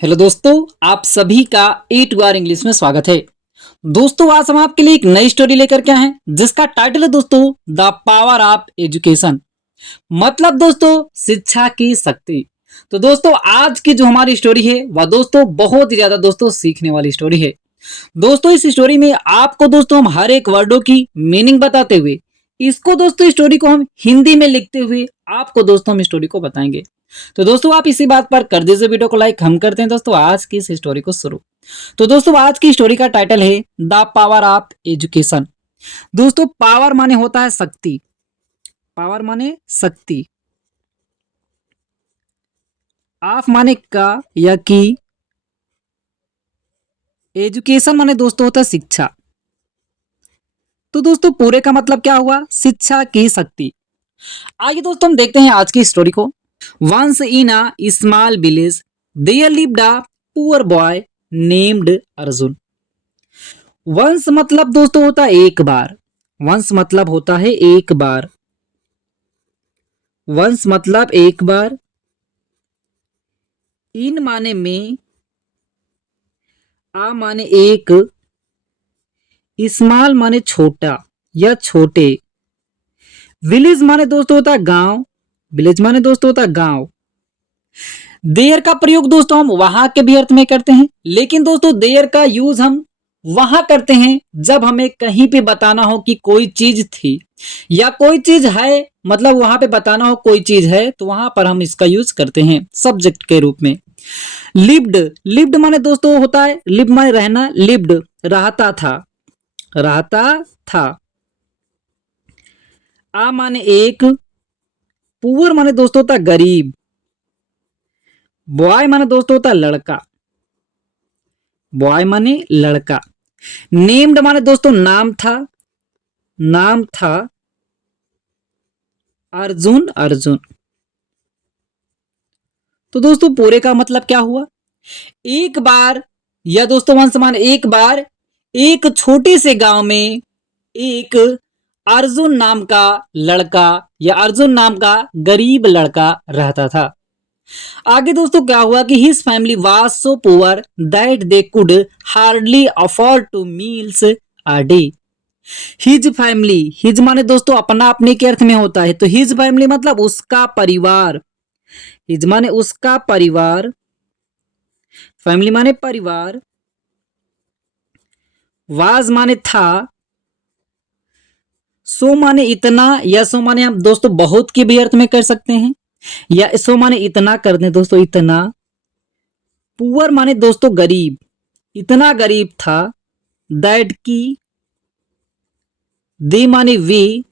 Hello दोस्तों, आप सभी का ए टू आर इंग्लिश में स्वागत है। दोस्तों, आज हम आपके लिए एक नई स्टोरी लेकर के आए हैं जिसका टाइटल है दोस्तों द पावर ऑफ एजुकेशन। मतलब दोस्तों शिक्षा की शक्ति। तो दोस्तों आज की जो हमारी स्टोरी है वह दोस्तों बहुत ही ज्यादा दोस्तों सीखने वाली स्टोरी है। दोस्तों इस स्टोरी में आपको दोस्तों हम हर एक वर्डों की मीनिंग बताते हुए इसको दोस्तों स्टोरी को हम हिंदी में लिखते हुए आपको दोस्तों हम स्टोरी को बताएंगे। तो दोस्तों आप इसी बात पर कर दीजिए वीडियो को लाइक। हम करते हैं दोस्तों आज की इस स्टोरी को शुरू। तो दोस्तों आज की स्टोरी का टाइटल है द पावर ऑफ एजुकेशन। दोस्तों पावर माने होता है शक्ति। पावर माने शक्ति, ऑफ माने का या की, एजुकेशन माने दोस्तों होता है शिक्षा। तो दोस्तों पूरे का मतलब क्या हुआ? शिक्षा की शक्ति। आइए दोस्तों हम देखते हैं आज की स्टोरी को। Once in a small village there lived a poor boy named Arjun. Once मतलब दोस्तों होता है एक बार। वंस मतलब होता है एक बार। वंस मतलब एक बार। इन माने में, आ माने एक, स्मॉल माने छोटा या छोटे, विलेज माने दोस्तों होता है गांव। विलेज माने दोस्तों होता है गांव। देयर का प्रयोग दोस्तों हम वहां के भी अर्थ में करते हैं, लेकिन दोस्तों देयर का यूज हम वहां करते हैं जब हमें कहीं पे बताना हो कि कोई चीज थी या कोई चीज है। मतलब वहां पे बताना हो कोई चीज है तो वहां पर हम इसका यूज करते हैं सब्जेक्ट के रूप में। लिव्ड, लिव्ड माने दोस्तों होता है, लिव माने रहना, लिव्ड रहता था, रहता था। आ माने एक, पुअर माने दोस्तों होता गरीब, बॉय माने दोस्तों होता लड़का, बॉय माने लड़का। नेम्ड माने दोस्तों नाम था, नाम था अर्जुन, अर्जुन। तो दोस्तों पूरे का मतलब क्या हुआ? एक बार या दोस्तों वंश माने एक बार एक छोटे से गांव में एक अर्जुन नाम का लड़का या अर्जुन नाम का गरीब लड़का रहता था। आगे दोस्तों क्या हुआ कि his family was so poor that they could hardly afford two meals a day. His family, his माने दोस्तों अपना, अपने के अर्थ में होता है। तो हिज फैमिली मतलब उसका परिवार। हिज माने उसका परिवार, फैमिली माने परिवार, वाज माने था, सो माने इतना, या सो माने हम दोस्तों बहुत के भी अर्थ में कर सकते हैं, या सो माने इतना कर दें दोस्तों, इतना। पुअर माने दोस्तों गरीब, इतना गरीब था। दैट की, दे माने वे।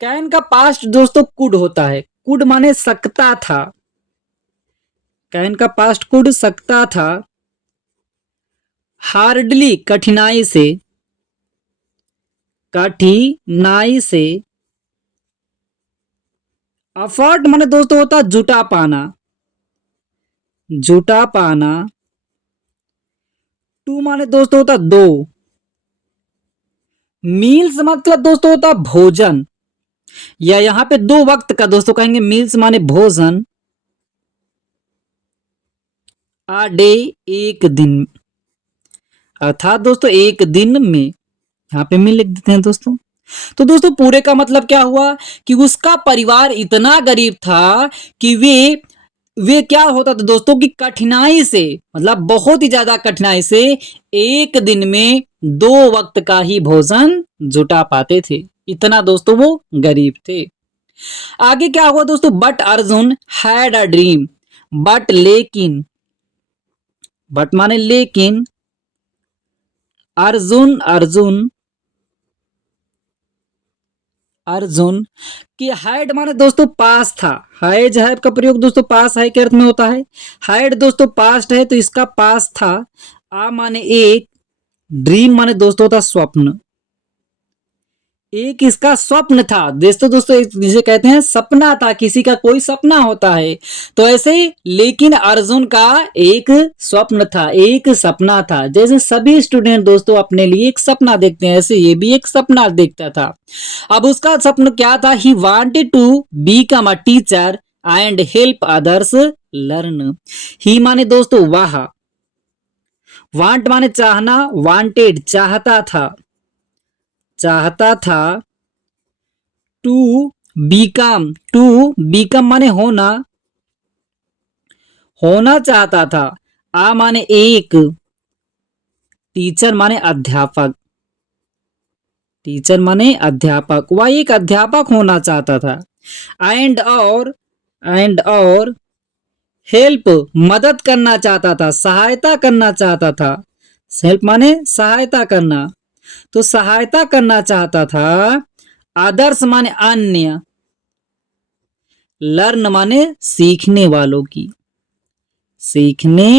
कैन का पास्ट दोस्तों कुड होता है, कुड माने सकता था। कैन का पास्ट कुड सकता था। हार्डली कठिनाई से, कठिनाई से। अफर्ट माने दोस्तों होता जुटा पाना, जुटा पाना। टू माने दोस्तों होता दो। मील्स मतलब दोस्तों होता भोजन, या यहां पे दो वक्त का दोस्तों कहेंगे मील्स माने भोजन। आ डे एक दिन, अर्थात दोस्तों एक दिन में, यहां पे मील लिख देते हैं दोस्तों। तो दोस्तों पूरे का मतलब क्या हुआ कि उसका परिवार इतना गरीब था कि वे क्या होता था दोस्तों कि कठिनाई से, मतलब बहुत ही ज्यादा कठिनाई से एक दिन में दो वक्त का ही भोजन जुटा पाते थे। इतना दोस्तों वो गरीब थे। आगे क्या हुआ दोस्तों? But Arjun had a dream, but लेकिन, बट माने लेकिन, अर्जुन, अर्जुन, अर्जुन कि हैड माने दोस्तों पास था। हैज, हैव का प्रयोग दोस्तों पास है के अर्थ में होता है। हैड दोस्तों पास्ट है तो इसका पास था। आ माने एक, ड्रीम माने दोस्तों होता स्वप्न। एक इसका स्वप्न था दोस्तों जिसे कहते हैं सपना था, किसी का कोई सपना होता है तो ऐसे ही, लेकिन अर्जुन का एक स्वप्न था, एक सपना था। जैसे सभी स्टूडेंट दोस्तों अपने लिए एक सपना देखते हैं, ऐसे ये भी एक सपना देखता था। अब उसका सपना क्या था? He wanted to become a teacher and help others learn. He माने दोस्तों वह, वांट माने चाहना, वांटेड चाहता था, चाहता था। टू बीकम माने होना, होना चाहता था। आ माने एक, टीचर माने अध्यापक, टीचर माने अध्यापक, वह एक अध्यापक होना चाहता था। एंड और हेल्प मदद करना चाहता था, सहायता करना चाहता था। हेल्प माने सहायता करना, तो सहायता करना चाहता था। आदर्श माने अन्य, लर्न माने सीखने वालों की, सीखने,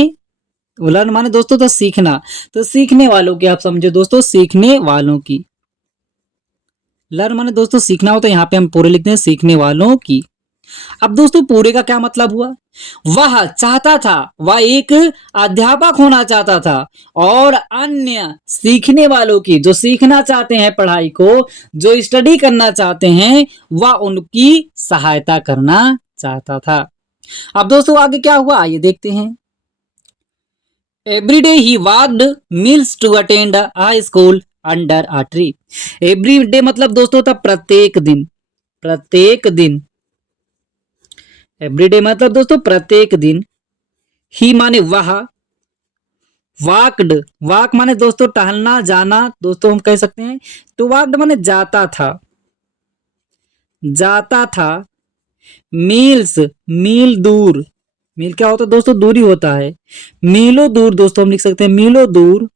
लर्न माने दोस्तों तो सीखना, तो सीखने वालों की, आप समझे दोस्तों, सीखने वालों की। लर्न माने दोस्तों सीखना हो, तो यहां पे हम पूरे लिखते हैं सीखने वालों की। अब दोस्तों पूरे का क्या मतलब हुआ? वह चाहता था, वह एक अध्यापक होना चाहता था, और अन्य सीखने वालों की, जो सीखना चाहते हैं पढ़ाई को, जो स्टडी करना चाहते हैं, वह उनकी सहायता करना चाहता था। अब दोस्तों आगे क्या हुआ, आइए देखते हैं। Every day he walked miles to attend a school under a tree. Every day मतलब दोस्तों था प्रत्येक दिन, प्रत्येक दिन। एवरीडे मतलब दोस्तों प्रत्येक दिन। ही माने वह, वाक्ड, वाक माने दोस्तों टहलना जाना, दोस्तों हम कह सकते हैं। तो वाक्ड माने जाता था, जाता था। मील्स, मील दूर, मील क्या होता है दोस्तों, दूरी होता है। मीलों दूर दोस्तों हम लिख सकते हैं, मीलों दूर।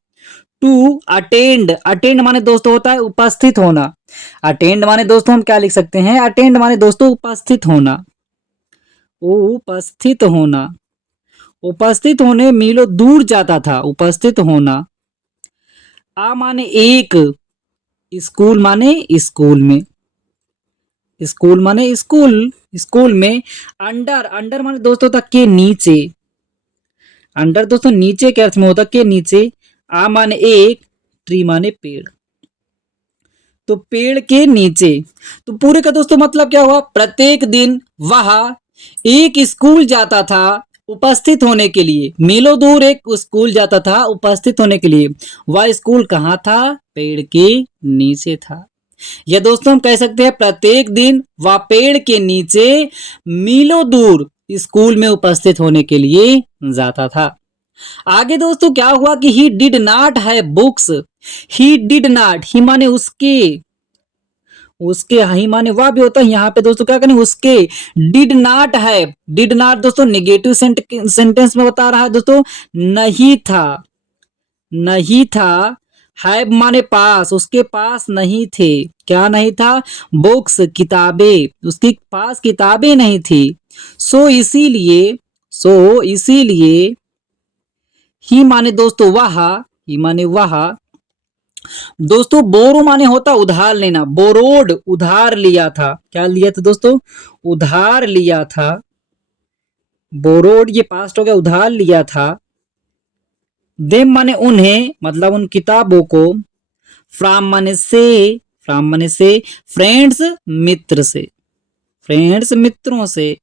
टू अटेंड, अटेंड माने दोस्तों होता है उपस्थित होना। अटेंड माने दोस्तों हम क्या लिख सकते हैं, अटेंड माने दोस्तों उपस्थित होना, उपस्थित होना। उपस्थित होने मीलों दूर जाता था, उपस्थित होना। आ माने एक, स्कूल माने स्कूल में, स्कूल माने स्कूल, स्कूल में। अंडर, अंडर माने दोस्तों था के नीचे, अंडर दोस्तों नीचे के अर्थ में होता के नीचे। आ माने एक, ट्री माने पेड़, तो पेड़ के नीचे। तो पूरे का दोस्तों मतलब क्या हुआ, प्रत्येक दिन वह एक स्कूल जाता था उपस्थित होने के लिए। मीलों दूर एक स्कूल जाता था उपस्थित होने के लिए। वह स्कूल कहाँ था, पेड़ के नीचे था। या दोस्तों हम कह सकते हैं प्रत्येक दिन वह पेड़ के नीचे मीलों दूर स्कूल में उपस्थित होने के लिए जाता था। आगे दोस्तों क्या हुआ कि he did not have books. He did not, he माने उसके, उसके, ही माने वह भी होता है, यहाँ पे दोस्तों क्या करें, उसके। Did not have, did not दोस्तों निगेटिव सेंटेंस में बता रहा है दोस्तों, नहीं था, नहीं था। हैव माने पास, उसके पास नहीं थे, क्या नहीं था, बुक्स किताबें, उसके पास किताबें नहीं थी। सो इसीलिए, सो इसीलिए। ही माने दोस्तों वह, ही माने वह। दोस्तों बोरो माने होता उधार लेना, बोरोड उधार लिया था, क्या लिया था दोस्तों, उधार लिया था। बोरोड ये पास्ट हो गया, उधार लिया था। देम माने उन्हें, मतलब उन किताबों को। फ्रॉम माने से, फ्रॉम माने से। फ्रेंड्स मित्र से, फ्रेंड्स मित्रों से,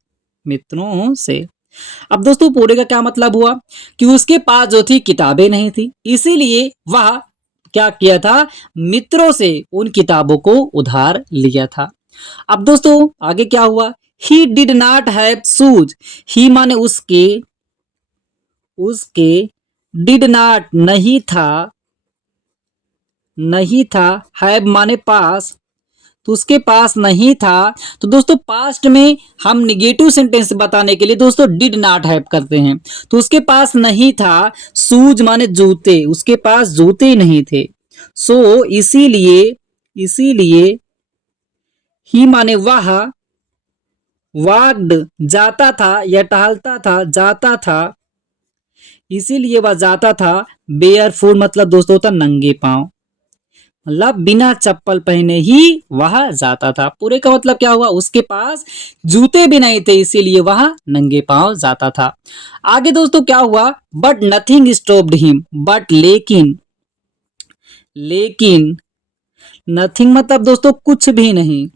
मित्रों से। अब दोस्तों पूरे का क्या मतलब हुआ कि उसके पास जो थी किताबें नहीं थी, इसीलिए वह क्या किया था, मित्रों से उन किताबों को उधार लिया था। अब दोस्तों आगे क्या हुआ, he did not have shoes. He माने उसके, उसके। डिड नॉट नहीं था, नहीं था। हैव माने पास, तो उसके पास नहीं था। तो दोस्तों पास्ट में हम निगेटिव सेंटेंस बताने के लिए दोस्तों डिड नॉट हैव करते हैं, तो उसके पास नहीं था। शूज माने जूते, उसके पास जूते नहीं थे। सो इसीलिए, इसीलिए। ही माने वह, वाक्ड जाता था या टहलता था, जाता था, इसीलिए वह जाता था। बेयर फुट मतलब दोस्तों होता नंगे पांव, मतलब बिना चप्पल पहने ही वह जाता था। पूरे का मतलब क्या हुआ, उसके पास जूते भी नहीं थे, इसीलिए वह नंगे पांव जाता था। आगे दोस्तों क्या हुआ, but nothing stopped him, but लेकिन, लेकिन। नथिंग मतलब दोस्तों कुछ भी नहीं,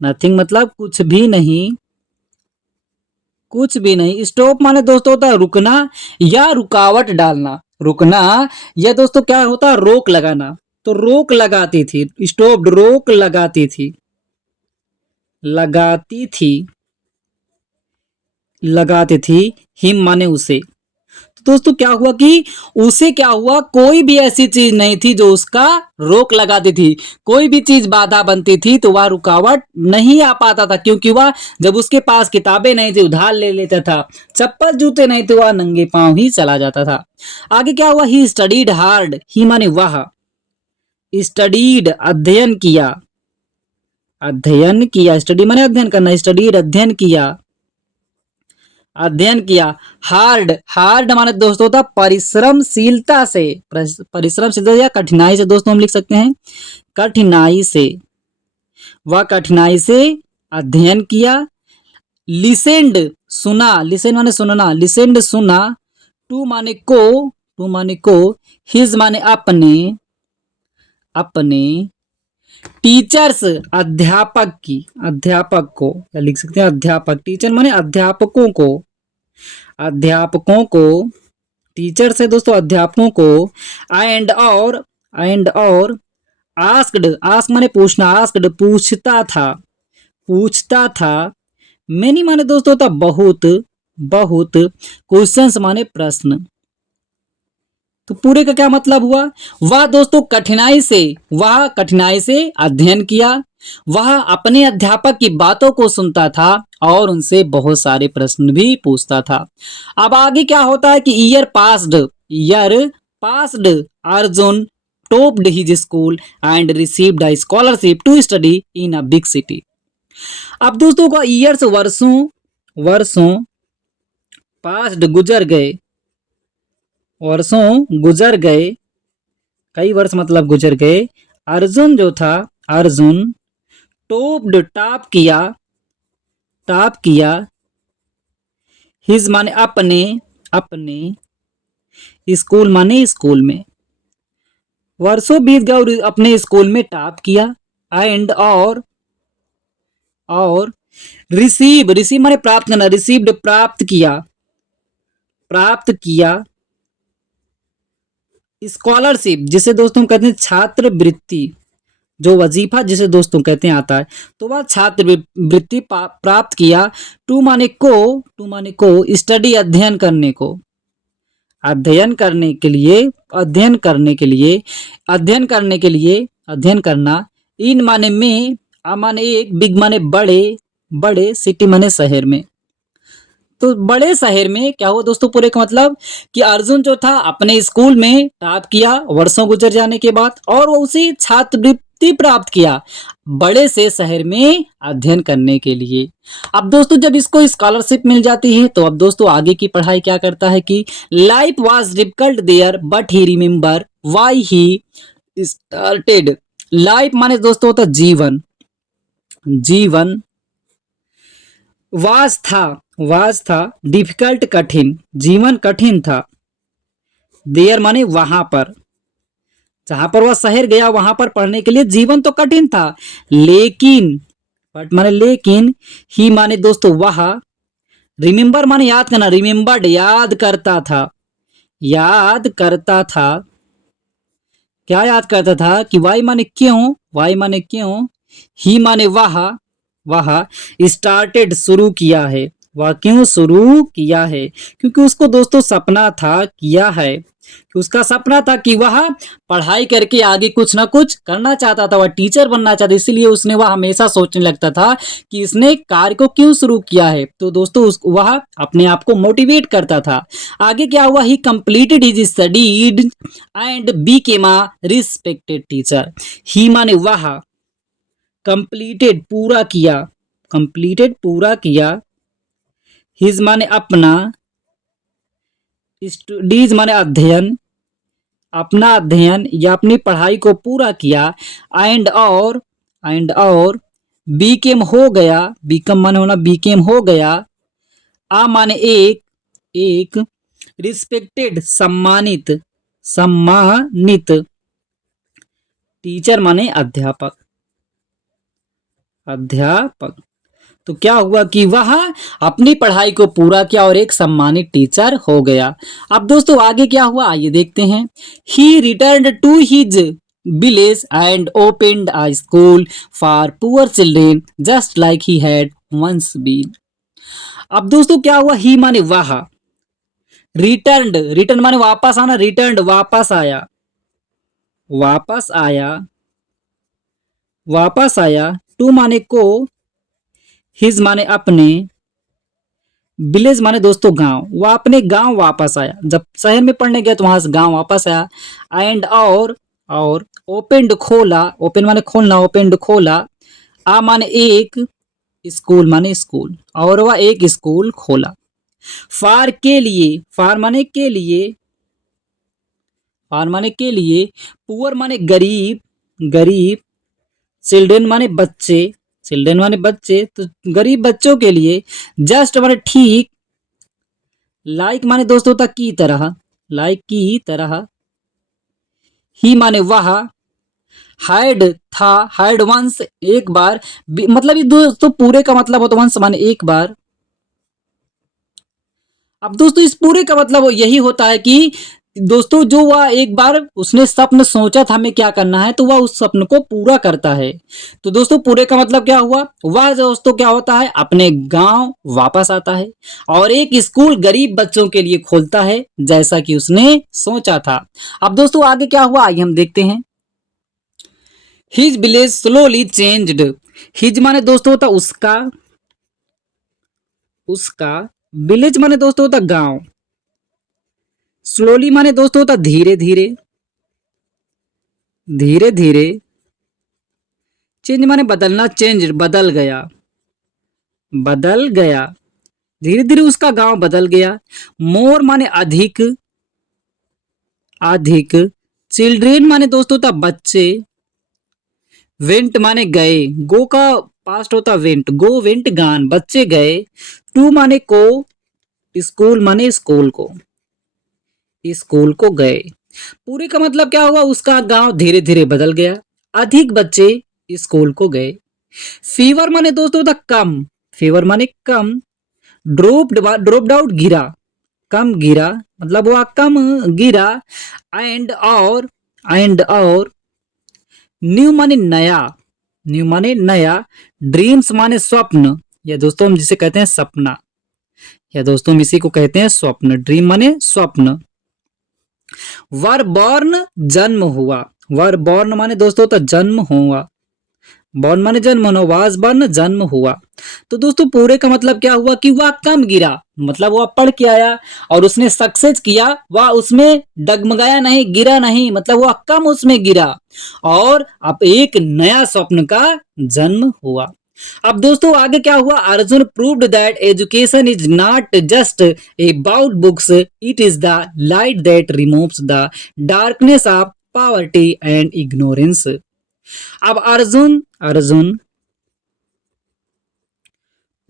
नथिंग मतलब कुछ भी नहीं, कुछ भी नहीं। स्टॉप माने दोस्तों होता है रुकना या रुकावट डालना। रुकना या दोस्तों क्या होता है, रोक लगाना। तो रोक लगाती थी, स्टॉप रोक लगाती थी, लगाती थी, लगाती थी। हिम माने उसे। तो दोस्तों क्या हुआ कि उसे क्या हुआ, कोई भी ऐसी चीज नहीं थी जो उसका रोक लगाती थी। कोई भी चीज बाधा बनती थी तो वह रुकावट नहीं आ पाता था, क्योंकि वह जब उसके पास किताबें नहीं थी उधार ले लेता था, चप्पल जूते नहीं थे, वह नंगे पांव ही चला जाता था। आगे क्या हुआ, ही स्टडीड हार्ड। ही माने वह, स्टडीड अध्ययन किया, अध्ययन किया, स्टडी माने अध्ययन करना, स्टडीड अध्ययन किया, अध्ययन किया। हार्ड, हार्ड माने दोस्तों होता परिश्रमशीलता से, परिश्रमशीलता या कठिनाई से दोस्तों हम लिख सकते हैं, कठिनाई से, वह कठिनाई से अध्ययन किया। लिसेंड सुना, लिसेन माने सुनना, लिसेंड सुना। टू माने को, टू माने को। हिज माने अपने, अपने। टीचर्स अध्यापक की, अध्यापक को या लिख सकते हैं अध्यापक। टीचर माने अध्यापकों को, अध्यापकों को। टीचर से दोस्तों अध्यापकों को। एंड और, एंड और। आस्क्ड, आस्क माने पूछना, आस्क्ड पूछता था, पूछता था। मेनी माने दोस्तों होता बहुत, बहुत। क्वेश्चंस माने प्रश्न। तो पूरे का क्या मतलब हुआ, वह दोस्तों कठिनाई से, वह कठिनाई से अध्ययन किया। वह अपने अध्यापक की बातों को सुनता था और उनसे बहुत सारे प्रश्न भी पूछता था। अब आगे क्या होता है कि year passed, year passed. Arjun topped his school and received a scholarship to study in a big city. अब दोस्तों का ईयर्स वर्षों, वर्षों। पास्ड गुजर गए, वर्षों गुजर गए, कई वर्ष मतलब गुजर गए। अर्जुन जो था, अर्जुन टॉप्ड टॉप किया, टॉप किया। हिज माने अपने, अपने। स्कूल माने स्कूल में। वर्षों बीत गए और अपने स्कूल में टॉप किया। एंड और रिसीव, रिसीव माने प्राप्त करना, रिसीव्ड प्राप्त किया, प्राप्त किया। स्कॉलरशिप जिसे दोस्तों हम कहते हैं छात्रवृत्ति, जो वजीफा जिसे दोस्तों कहते हैं आता है, तो वह छात्रवृत्ति प्राप्त किया। टू माने को, टू माने को। स्टडी अध्ययन करने को, अध्ययन करने के लिए, अध्ययन करने के लिए, अध्ययन करने के लिए, अध्ययन करना। इन माने में, आ माने एक, बिग माने बड़े, बड़े। सिटी माने शहर में। तो बड़े शहर में क्या हुआ दोस्तों, पूरे का मतलब कि अर्जुन जो था अपने स्कूल में टॉप किया वर्षों गुजर जाने के बाद, और वो उसी छात्रवृत्ति प्राप्त किया बड़े से शहर में अध्ययन करने के लिए। अब दोस्तों जब इसको स्कॉलरशिप मिल जाती है तो अब दोस्तों आगे की पढ़ाई क्या करता है कि life was difficult there but he remember why he started. Life माने दोस्तों होता जीवन, जीवन। वाज था, वाज था। डिफिकल्ट कठिन, जीवन कठिन था। देयर माने वहां पर, जहां पर वह शहर गया वहां पर पढ़ने के लिए जीवन तो कठिन था। लेकिन, बट माने लेकिन। ही माने दोस्तों वह। रिमेंबर माने याद करना, रिमेंबर्ड याद करता था, याद करता था। क्या याद करता था कि वाई माने क्यों, वाई माने क्यों। ही माने वह, वह। स्टार्टेड शुरू किया है, वह क्यों शुरू किया है, क्योंकि उसको दोस्तों सपना था, किया है कि उसका सपना था कि वह पढ़ाई करके आगे कुछ ना कुछ करना चाहता था, वह टीचर बनना चाहता, इसीलिए उसने वह हमेशा सोचने लगता था कि इसने कार्य को क्यों शुरू किया है। तो दोस्तों वह अपने आप को मोटिवेट करता था। आगे क्या हुआ, he completed his studied and became a respected teacher. He माने वह, कंप्लीटेड पूरा किया, कंप्लीटेड पूरा किया। हिज माने अपना, स्टडीज माने अध्ययन, अपना अध्ययन या अपनी पढ़ाई को पूरा किया। एंड और, एंड और। बीकेम हो गया, बीकम माने होना, बीकेम हो गया। आ माने एक, एक। रिस्पेक्टेड सम्मानित, सम्मानित। टीचर माने अध्यापक, अध्यापक। तो क्या हुआ कि वह अपनी पढ़ाई को पूरा किया और एक सम्मानित टीचर हो गया। अब दोस्तों आगे क्या हुआ आइए देखते हैं। He returned to his village and opened a school for poor children just like he had once been. अब दोस्तों क्या हुआ, ही माने वह, रिटर्न्ड, रिटर्न माने वापस आना, रिटर्न्ड वापस आया, वापस आया, वापस आया, टू माने को, हिज माने अपने, विलेज माने दोस्तों गांव, वह अपने गांव वापस आया, जब शहर में पढ़ने गया तो वहां से गांव वापस आया। एंड और ओपेंड खोला, ओपन माने खोलना, ओपेंड खोला, आ माने एक, स्कूल माने स्कूल, और वह एक स्कूल खोला। फार के लिए, फार माने के लिए, फार माने के लिए, पुअर माने गरीब, गरीब, चिल्ड्रेन माने बच्चे, चिल्ड्रेन माने बच्चे, तो गरीब बच्चों के लिए, जस्ट माने ठीक, लाइक माने दोस्तों तक की तरह, लाइक की तरह, ही माने वह, हाइड था, हाइड वंस एक बार, मतलब ये दोस्तों पूरे का मतलब होता है वंस माने एक बार। अब दोस्तों इस पूरे का मतलब यही होता है कि दोस्तों जो वह एक बार उसने स्वप्न सोचा था हमें क्या करना है तो वह उस स्वप्न को पूरा करता है। तो दोस्तों पूरे का मतलब क्या हुआ, वह दोस्तों क्या होता है अपने गांव वापस आता है और एक स्कूल गरीब बच्चों के लिए खोलता है जैसा कि उसने सोचा था। अब दोस्तों आगे क्या हुआ आइए हम देखते हैं। His village slowly changed, his माने दोस्तों होता उसका, उसका, विलेज माने दोस्तों होता गांव, स्लोली माने दोस्तों होता धीरे धीरे, धीरे धीरे, चेंज माने बदलना, चेंज बदल गया, बदल गया, धीरे धीरे उसका गांव बदल गया। मोर माने अधिक, अधिक, चिल्ड्रेन माने दोस्तों होता बच्चे, वेंट माने गए, गो का पास्ट होता वेंट, गो वेंट गान, बच्चे गए। टू माने को, स्कूल माने स्कूल को, स्कूल को गए। पूरे का मतलब क्या हुआ उसका गांव धीरे धीरे बदल गया, अधिक बच्चे स्कूल को गए। फीवर माने दोस्तों था कम, फीवर माने कम, ड्रोप्ड आउट गिरा, कम गिरा, मतलब वह कम गिरा। एंड और न्यू माने नया, न्यू माने नया, ड्रीम्स माने स्वप्न, या दोस्तों हम जिसे कहते हैं सपना, या दोस्तों हम इसी को कहते हैं स्वप्न, ड्रीम माने स्वप्न। वर बॉर्न जन्म हुआ, वर बॉर्न माने दोस्तों तो जन्म हुआ, बॉर्न माने जन्म होना, वाज बॉर्न जन्म हुआ। तो दोस्तों पूरे का मतलब क्या हुआ कि वह कम गिरा, मतलब वह पढ़ के आया और उसने सक्सेस किया, वह उसमें डगमगाया नहीं, गिरा नहीं, मतलब वह कम उसमें गिरा और अब एक नया स्वप्न का जन्म हुआ। अब दोस्तों आगे क्या हुआ, Arjun proved that education is not just about books, it is the light that removes the darkness of poverty and ignorance. अब अर्जुन, अर्जुन,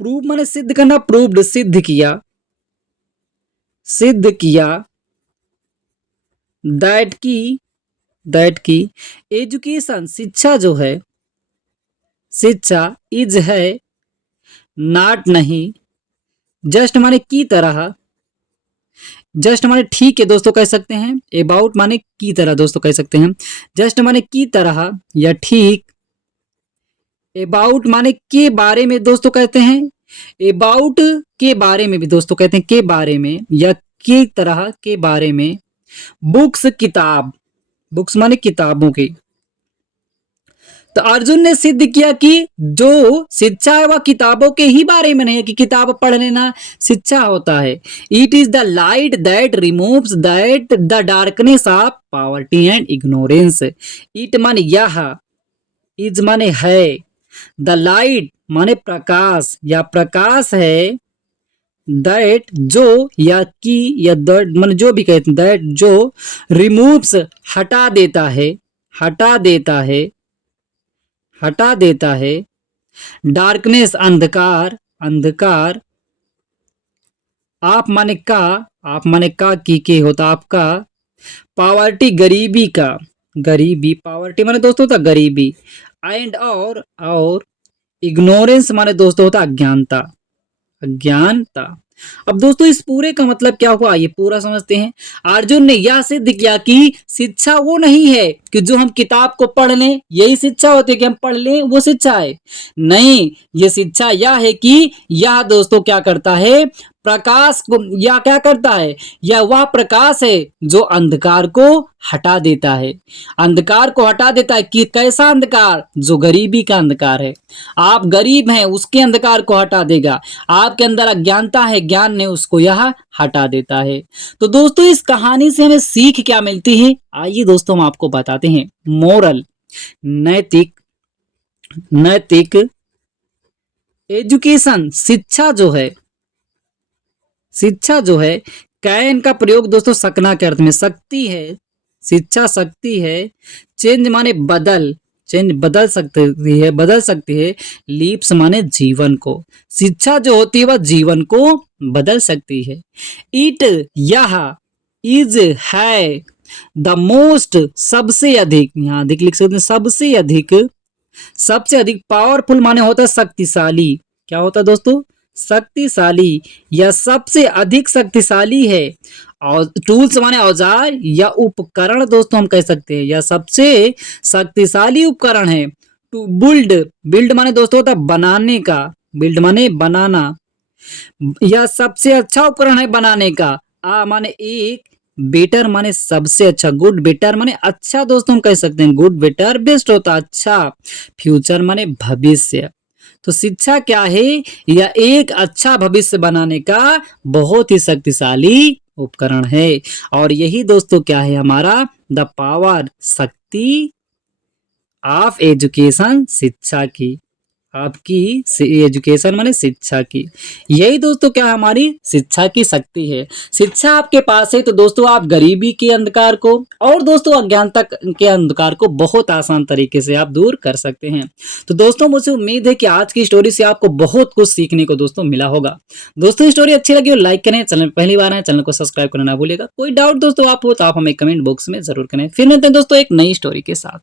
प्रूव माने सिद्ध करना, प्रूव्ड सिद्ध किया, सिद्ध किया, दैट की, दैट की, एजुकेशन शिक्षा जो है, शिक्षा इज है, नॉट नहीं, जस्ट माने की तरह, जस्ट माने ठीक है दोस्तों कह सकते हैं, अबाउट माने की तरह दोस्तों कह सकते हैं, जस्ट माने की तरह या ठीक, अबाउट माने के बारे में दोस्तों कहते हैं, अबाउट के बारे में भी दोस्तों कहते हैं के बारे में या की तरह के बारे में। बुक्स किताब, बुक्स माने किताबों की। तो अर्जुन ने सिद्ध किया कि जो शिक्षा है वह किताबों के ही बारे में नहीं है कि किताब पढ़ लेना शिक्षा होता है। It is the light that removes that the darkness of poverty and ignorance. It माने यह, इज माने है, द लाइट माने प्रकाश या प्रकाश है, दैट जो या की या दैट माने जो भी कहते हैं, दैट जो रिमूव्स हटा देता है, हटा देता है, हटा देता है, डार्कनेस अंधकार, अंधकार, आप माने का, आप माने का की के होता आपका, पॉवर्टी गरीबी का, गरीबी, पॉवर्टी माने दोस्तों था गरीबी, एंड और इग्नोरेंस माने दोस्तों होता है अज्ञानता, अज्ञानता। अब दोस्तों इस पूरे का मतलब क्या हुआ ये पूरा समझते हैं। अर्जुन ने यह सिद्ध किया कि शिक्षा वो नहीं है कि जो हम किताब को पढ़ लें, यही शिक्षा होती है कि हम पढ़ लें वो शिक्षा है। नहीं, ये शिक्षा यह है कि यह दोस्तों क्या करता है, प्रकाश को, यह क्या करता है, यह वह प्रकाश है जो अंधकार को हटा देता है। अंधकार को हटा देता है कि कैसा अंधकार, जो गरीबी का अंधकार है। आप गरीब हैं उसके अंधकार को हटा देगा। आपके अंदर अज्ञानता है, ज्ञान ने उसको यह हटा देता है। तो दोस्तों इस कहानी से हमें सीख क्या मिलती है, आइए दोस्तों हम आपको बताते हैं। मोरल, नैतिक, नैतिक एजुकेशन, शिक्षा जो है, शिक्षा जो है, कैन का प्रयोग दोस्तों सकना के अर्थ में, शक्ति है, शिक्षा शक्ति है। चेंज माने बदल, चेंज बदल सकती है, बदल सकती है। लीप्स माने जीवन को, शिक्षा जो होती है वह जीवन को बदल सकती है। इट, यह, इज, है, द मोस्ट, सबसे अधिक, यहां अधिक लिख सकते हैं, सबसे अधिक, सबसे अधिक। पावरफुल माने होता है शक्तिशाली, क्या होता है दोस्तों, शक्तिशाली, या सबसे अधिक शक्तिशाली है। और टूल्स माने औजार या उपकरण दोस्तों हम कह सकते हैं, या सबसे शक्तिशाली उपकरण है। टू बिल्ड, बिल्ड माने दोस्तों होता है बनाने का, बिल्ड माने बनाना, या सबसे अच्छा उपकरण है बनाने का। आ माने एक, बेटर माने सबसे अच्छा, गुड बेटर माने अच्छा दोस्तों हम कह सकते हैं, गुड बेटर बेस्ट होता अच्छा। फ्यूचर माने भविष्य। तो शिक्षा क्या है, यह एक अच्छा भविष्य बनाने का बहुत ही शक्तिशाली उपकरण है। और यही दोस्तों क्या है हमारा द पावर, शक्ति ऑफ एजुकेशन, शिक्षा की, आपकी एजुकेशन माने शिक्षा की। यही दोस्तों क्या हमारी शिक्षा की शक्ति है। शिक्षा आपके पास है तो दोस्तों आप गरीबी के अंधकार को और दोस्तों अज्ञानता के अंधकार को बहुत आसान तरीके से आप दूर कर सकते हैं। तो दोस्तों मुझे उम्मीद है कि आज की स्टोरी से आपको बहुत कुछ सीखने को दोस्तों मिला होगा। दोस्तों स्टोरी अच्छी लगी हो लाइक करें, चैनल पहली बार है चैनल को सब्सक्राइब करना ना भूलिएगा। कोई डाउट दोस्तों आप हो तो आप हमें कमेंट बॉक्स में जरूर करें। फिर मिलते हैं दोस्तों एक नई स्टोरी के साथ।